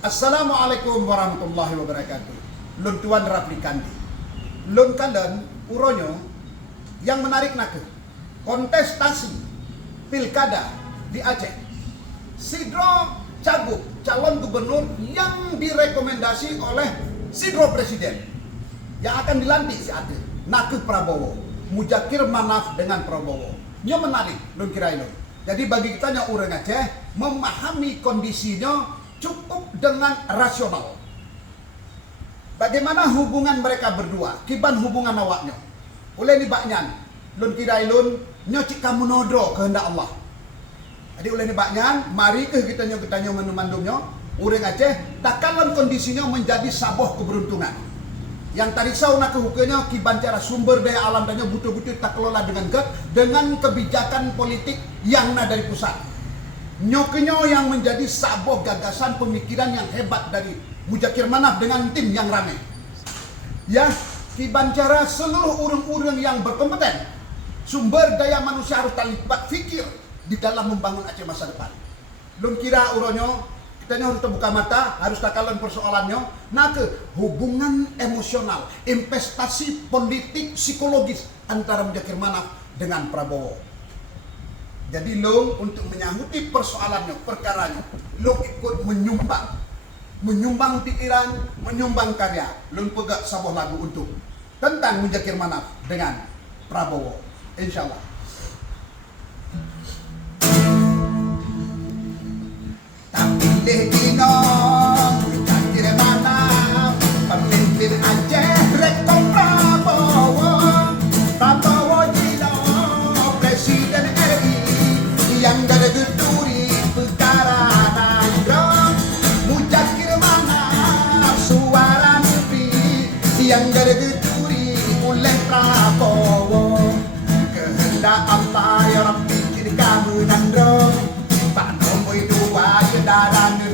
Assalamualaikum warahmatullahi wabarakatuh. Lun tuan raplikandi. Lun kalen uronyo yang menarik nake kontestasi pilkada di Aceh. Sidro Cagup calon gubernur yang direkomendasi oleh Sidro Presiden yang akan dilantik si Aceh nake Prabowo. Mujakir Manaf dengan Prabowo. Nyo menarik lun kira ini. Jadi bagi kita yang orang Aceh memahami kondisinya cukup dengan rasional. Bagaimana hubungan mereka berdua? Kiban hubungan awaknya. Oleh ni baknyan, lun kira ilun nyocik kamu nodro kehendak Allah. Jadi oleh ni baknyan, mari ke kita nyo menumandumnya, orang Aceh takalan kondisinya menjadi sabuh keberuntungan. Yang tadi sauna kehukanya kiban cara sumber daya alam dannya butuh-butuh tak kelola dengan kebijakan politik yang dari pusat. Nyokenyo yang menjadi sabuh gagasan pemikiran yang hebat dari Mujakir Manaf dengan tim yang ramai. Ya, kiban cara seluruh urang-urang yang berkompeten, sumber daya manusia harus terlibat fikir di dalam membangun Aceh masa depan. Belum kira uronyo, kita harus terbuka mata, harus takalan persoalannya. Nah ke hubungan emosional, investasi politik psikologis antara Mujakir Manaf dengan Prabowo. Jadi lo untuk menyahuti persoalannya, perkaranya, lo ikut menyumbang pikiran, menyumbang karya. Lo pegang sebuah lagu untuk tentang Mujakir Manaf dengan Prabowo, insyaallah. Tapi dino Mujakir Manaf pemimpin Aceh rekon Prabowo. Prabowo jino presiden yang dari geduri perkara nandro. Mujakir Manaf suara nepi yang dari geduri oleh Prabowo. Kehendak Allah ya Rabbi jadi kamu nandro. Pak nombor dua kendaraan